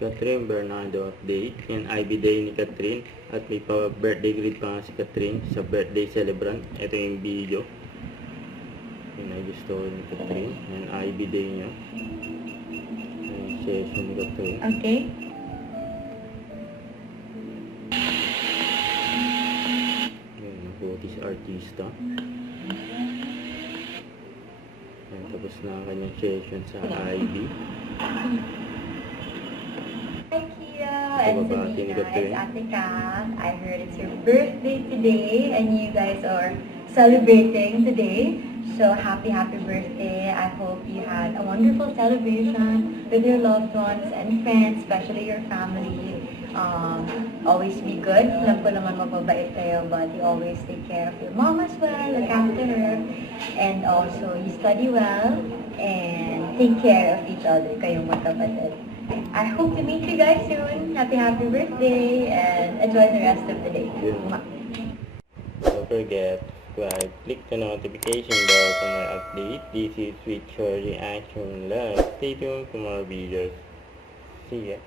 Catherine Bernardo update. Yan, IB Day ni Catherine. At may pa-birthday greet pa nga si Catherine sa birthday celebrant. Ito yung video. Yan ay gusto ko ni Catherine. Yan, IB Day niya. Yan, session ni Catherine. Okay. Yan, nakutis artista. Yan, tapos na ang kanyang session sa IB. Hi, Kia and Babati ni Sabina. Catherine. It's Ate Kat. I heard it's your birthday today and you guys are celebrating today. So happy birthday. I hope you had a wonderful celebration with your loved ones and friends, especially your family. Always be good. Alam ko naman mababait kayo, but you always take care of your mom as well, look after her. And also, you study well and take care of each other, kayong magkapatid. I hope to meet you guys soon. Happy birthday and enjoy the rest of the day. Don't forget, subscribe, click the notification bell for my update. This is Sweet Short Reaction Love. Stay tuned for more videos. See ya.